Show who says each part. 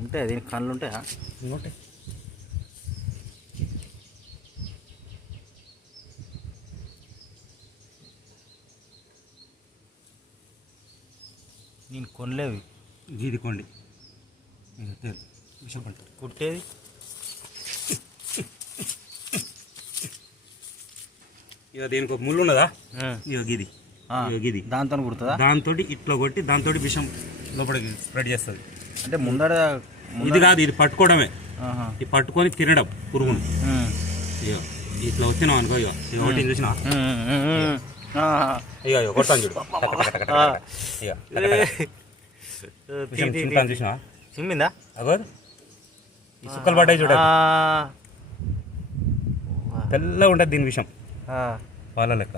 Speaker 1: ఉంటాయి? దీనికి కళ్ళు ఉంటాయా?
Speaker 2: ఇంకోటి.
Speaker 1: నేను కొనలేవి.
Speaker 2: గీది కొండి.
Speaker 1: కుట్టేది?
Speaker 2: ఇక దీనికి ఒక ముళ్ళు ఉన్నదా. ఇక గీది. గీది.
Speaker 1: దాంతో కుడుతుందా?
Speaker 2: దాంతో ఇట్లా కొట్టి దాంతో విషం లోపలికి స్ప్రెడ్ చేస్తుంది.
Speaker 1: అంటే ముందర
Speaker 2: ఇది కాదు ఇది పట్టుకోవడమే. ఇది పట్టుకొని తినడం పురుగును. ఇక ఇట్లా వచ్చినాం అనుకో ఇక ఒకటి చూసినా. ఇక చూడు. చూసినా
Speaker 1: చిమ్మిందా
Speaker 2: ఈ సుక్కలు పడ్డాయి చూడ. తెల్లగా ఉంటుంది దీని విషం.
Speaker 1: ఆ.
Speaker 2: పాల లెక్క.